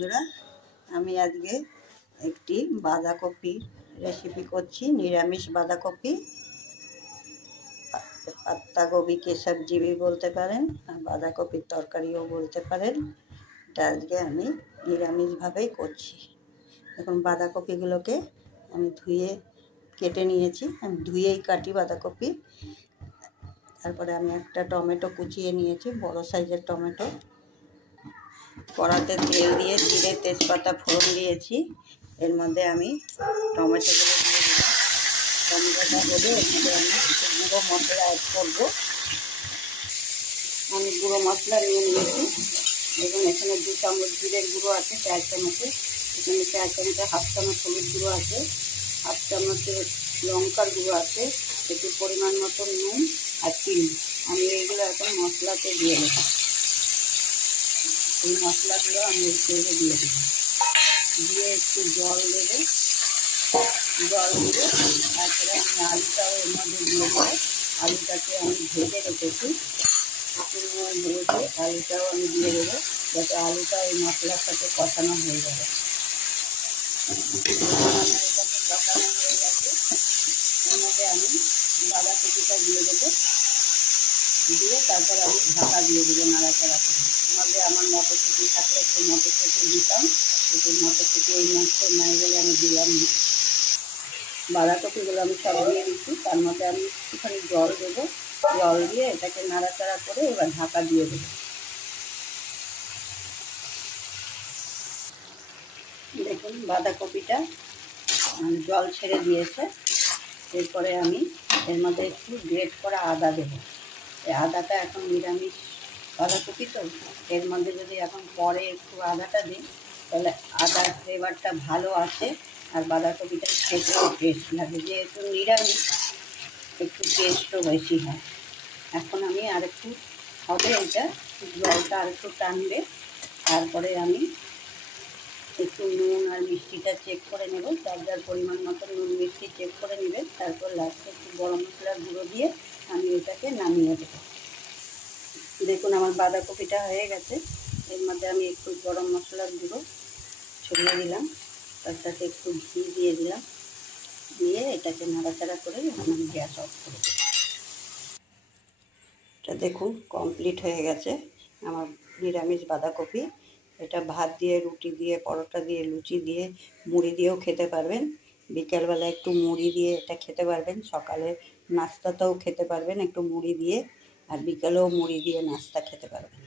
বন্ধুরা, আমি আজকে একটি বাঁধাকপি রেসিপি করছি। নিরামিষ বাঁধাকপি, পাত্তাগোবিকে সবজি भी বলতে পারেন, আর বাঁধাকপির তরকারিও বলতে পারেন। এটা আজকে আমি নিরামিষভাবেই করছি। এখন বাঁধাকপিগুলোকে আমি ধুয়ে কেটে নিয়েছি। আমি ধুয়েই কাটি বাঁধাকপি। তারপরে আমি একটা টমেটো কুচিয়ে নিয়েছি, বড় সাইজের টমেটো। কড়াতে তেল দিয়ে জিরে তেজপাতা ফোড়ন দিয়েছি। এর মধ্যে আমি টমেটোগুলো দিয়ে দিলাম। টমেটোটা হলে এর মধ্যে আমি কিছু গুঁড়ো মশলা অ্যাড করবো। আমি গুঁড়ো মশলা নিয়ে নিয়েছি। দেখুন, এখানে 2 চামচ জিরের গুঁড়ো আছে, 4 চামচের। এখানে 4 চামচের হাফ চামচ হলুদ গুঁড়ো আছে, হাফ চামচের লঙ্কার গুঁড়ো আছে, একটু পরিমাণ মতো নুন আর চিনি। আমি এইগুলো এখন মশলাতে দিয়ে দেবো। এই মশলাগুলো আমি এই তেলে দিয়ে দেবো। দিয়ে একটু জল দেবো। জল দিয়ে তারপরে আমি আলুটাও এর মধ্যে দিয়ে দেবো। আলুটাকে আমি ভেজে রেখেছি, একটু নুন ভেজে আলুটাও আমি দিয়ে দেবো, যাতে আলুটা এই মশলার সাথে কষানো হয়ে যাবে। এটাকে কষানো হয়ে গেছে। এর মধ্যে আমি বাঁধাকপিটা দিয়ে দেবো। দিয়ে তারপর আমি ঢাকা দিয়ে দেবো নাড়াচাড়া করে। মধ্যে আমার মটরশুঁটি থাকলে একটু মটরশুঁটি দিতাম, একটু মটরশুঁটি এই মাছটা নাই বলে আমি দিলাম না। বাঁধাকপিগুলো আমি সব দিয়ে দিচ্ছি। তার মধ্যে আমি একটুখানি জল দেবো। জল দিয়ে এটাকে নাড়াচাড়া করে এবার ঢাকা দিয়ে দেবো। দেখুন, বাঁধাকপিটা জল ছেড়ে দিয়েছে। এরপরে আমি এর মধ্যে একটু গ্রেট করা আদা দেবো। এই আদাটা এখন নিরামিষ বাঁধাকপি তো, এর মধ্যে যদি এখন পরে একটু আদাটা দিই তাহলে আদার ফ্লেভারটা ভালো আসে, আর বাঁধাকপিটা খেতেও টেস্ট লাগে। যেহেতু নিরামিষ, একটু টেস্টও বেশি হয়। এখন আমি আরেকটু হবে, এটা জলটা আরেকটু টানবে। তারপরে আমি একটু নুন আর মিষ্টিটা চেক করে নেব। যার পরিমাণ মতো নুন মিষ্টি চেক করে নেবেন। তারপর লাস্টে একটু গরম মশলার গুঁড়ো দিয়ে আমি এটাকে নামিয়ে দেবো। দেখুন, আমার বাঁধাকপিটা হয়ে গেছে। এর মধ্যে আমি একটু গরম মশলার গুঁড়ো ছড়িয়ে দিলাম, তার সাথে একটু ঘি দিয়ে দিলাম। দিয়ে এটাকে নাড়াচাড়া করে এখন আমি গ্যাস অফ করে দেবো। এটা দেখুন কমপ্লিট হয়ে গেছে আমার নিরামিষ বাঁধাকপি। এটা ভাত দিয়ে, রুটি দিয়ে, পরোটা দিয়ে, লুচি দিয়ে, মুড়ি দিয়েও খেতে পারবেন। বিকেলবেলা একটু মুড়ি দিয়ে এটা খেতে পারবেন। সকালে নাস্তাতেও খেতে পারবেন একটু মুড়ি দিয়ে, আর বিকেলেও মুড়ি দিয়ে নাস্তা খেতে পারবেন।